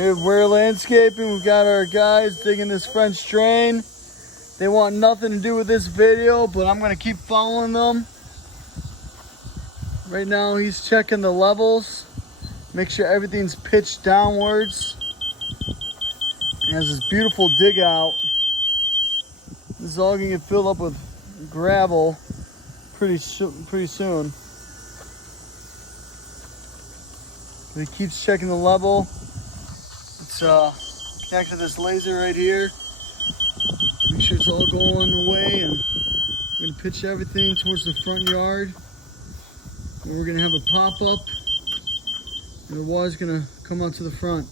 Here at Ware Landscaping, we've got our guys digging this French drain. They want nothing to do with this video, but I'm gonna keep following them. Right now he's checking the levels, make sure everything's pitched downwards. He has this beautiful dig out. This is all gonna get filled up with gravel pretty soon. He keeps checking the level. It's connected to this laser right here. Make sure it's all going the way, and we're gonna pitch everything towards the front yard. And we're gonna have a pop-up, and the water's gonna come out to the front.